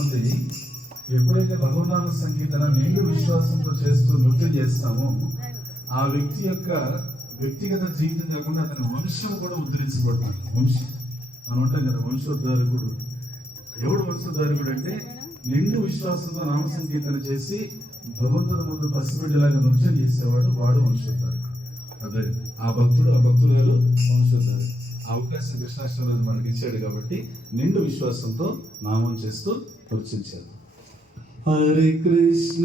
ఉంది ఎప్పుడైతే భగవనామ సంకీర్తన నిండు విశ్వాసంతో చేస్తూ నృత్యం చేస్తామో ఆ వ్యక్తి యొక్క వ్యక్తిగత జీవితం కాకుండా అతని వంశం కూడా ఉద్ధరించబడుతుంది. వంశం. మనం అంటాం కదా వంశోద్ధారకుడు. ఎవడు వంశోద్ధారకుడు అంటే నిండు విశ్వాసంతో నామ సంకీర్తన చేసి భగవంతుని ముందు పసిబిడ్డలాగా నృత్యం చేసేవాడు వాడు వంశోద్ధారకుడు. అదే ఆ భక్తుడు ఆ భక్తురాలు వంశోద్ధారకుడు. అవకాశం కృష్ణాష్టమి మనకి ఇచ్చాడు కాబట్టి నిండు విశ్వాసంతో నామం చేస్తూ నృత్యం హరే కృష్ణ.